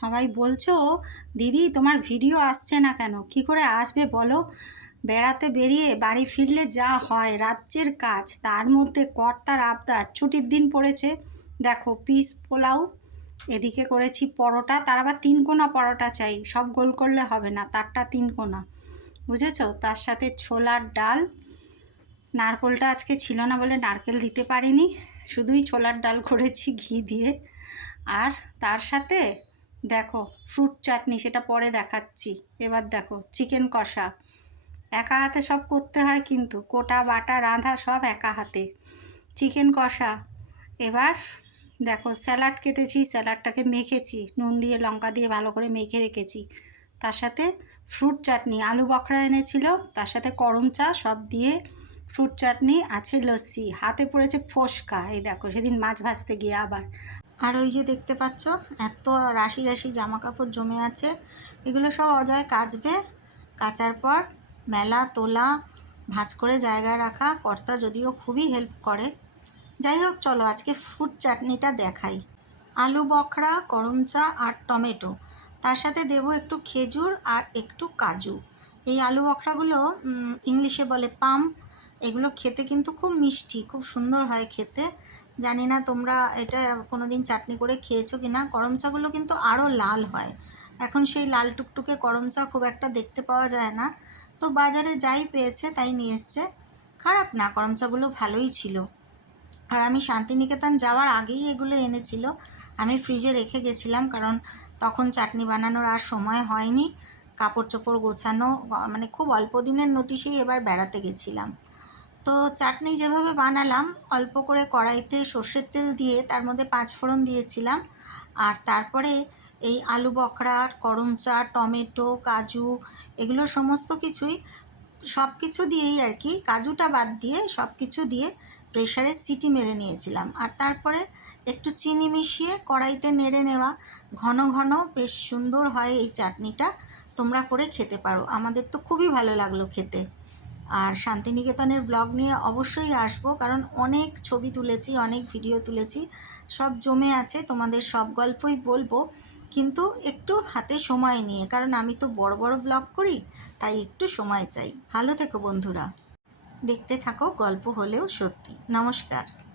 সবাই বলছো, দিদি, তোমার ভিডিও আসছে না কেন? কি করে আসবে বলো? বেড়াতে বেরিয়ে বাড়ি ফিরলে যা হয়, রাজ্যের কাজ। তার মধ্যে কর্তার আবদার। ছুটির দিন পড়েছে। দেখো, পিস পোলাও, এদিকে করেছি পরোটা। তার আবার তিন কোনা পরোটা চাই। সব গোল করলে হবে না, তারটা তিন কোনা। বুঝেছ? তার সাথে ছোলার ডাল। নারকোলটা আজকে ছিল না বলে নারকেল দিতে পারিনি। শুধুই ছোলার ডাল করেছি ঘি দিয়ে। আর তার সাথে দেখো ফ্রুট চাটনি সেটা পরে দেখাচ্ছি। এবার দেখো চিকেন কষা। একা হাতে সব করতে হয় কিন্তু কোটা বাটা রাঁধা সব একা হাতে। চিকেন কষা। এবার দেখো স্যালাড কেটেছি স্যালাডটাকে মেখেছি, নুন দিয়ে, লঙ্কা দিয়ে ভালো করে মেখে রেখেছি। তার সাথে ফ্রুট চাটনি আলু বখরা এনেছিল, তার সাথে করম চা, সব দিয়ে ফ্রুট চাটনি আছে লস্যি। হাতে পড়েছে ফোসকা, এই দেখো, সেদিন মাছ ভাজতে গিয়ে আবার। আর ওই যে দেখতে পাচ্ছ, এত রাশি রাশি জামা কাপড় জমে আছে। এগুলো সব অজয় কাচবে। কাচার পর মেলা, তোলা, ভাঁজ করে জায়গায় রাখা। কর্তা যদিও খুবই হেল্প করে। যাই হোক, চলো আজকে ফুড চাটনিটা দেখাই। আলু বখরা করম চা আর টমেটো। তার সাথে দেব একটু খেজুর আর একটু কাজু। এই আলু বখরাগুলো ইংলিশে বলে পাম। এগুলো খেতে কিন্তু খুব মিষ্টি, খুব সুন্দর হয় খেতে। জানি না তোমরা এটা কোনো দিন চাটনি করে খেয়েছো কি না করম চাগুলো কিন্তু আরও লাল হয়। এখন সেই লাল টুকটুকে করম চা খুব একটা দেখতে পাওয়া যায় না। তো বাজারে যাই পেয়েছে, তাই নিয়ে এসছে। খারাপ না করম চাগুলো ভালোই ছিল। আর আমি শান্তিনিকেতন যাওয়ার আগেই এগুলো এনেছিল। আমি ফ্রিজে রেখে গেছিলাম কারণ তখন চাটনি বানানোর আর সময় হয়নি। কাপড় চোপড় গোছানো মানে খুব অল্প দিনের নোটিশেই এবার বেড়াতে গেছিলাম। তো চাটনি যেভাবে বানালাম, অল্প করে কড়াইতে সর্ষের তেল দিয়ে তার মধ্যে পাঁচ ফোড়ন দিয়েছিলাম। আর তারপরে এই আলু বখরা, করম চা টমেটো, কাজু, এগুলো সমস্ত কিছুই সব কিছু দিয়েই আর কি, কাজুটা বাদ দিয়ে সব কিছু দিয়ে প্রেশারে সিটি মেরে নিয়েছিলাম। আর তারপরে একটু চিনি মিশিয়ে কড়াইতে নেড়ে নেওয়া, ঘন ঘন বেশ সুন্দর হয় এই চাটনিটা, তোমরা করে খেতে পারো। আমাদের তো খুবই ভালো লাগল খেতে। আর শান্তিনিকেতনের ব্লগ নিয়ে অবশ্যই আসব, কারণ অনেক ছবি তুলেছি, অনেক ভিডিও তুলেছি, সব জমে আছে, তোমাদের সব গল্পই বলব। কিন্তু একটু হাতে সময় নিয়ে, কারণ আমি তো বড় বড় ব্লগ করি, তাই একটু সময় চাই। ভালো থেকো বন্ধুরা। দেখতে থাকো, গল্প হলেও সত্যি। নমস্কার।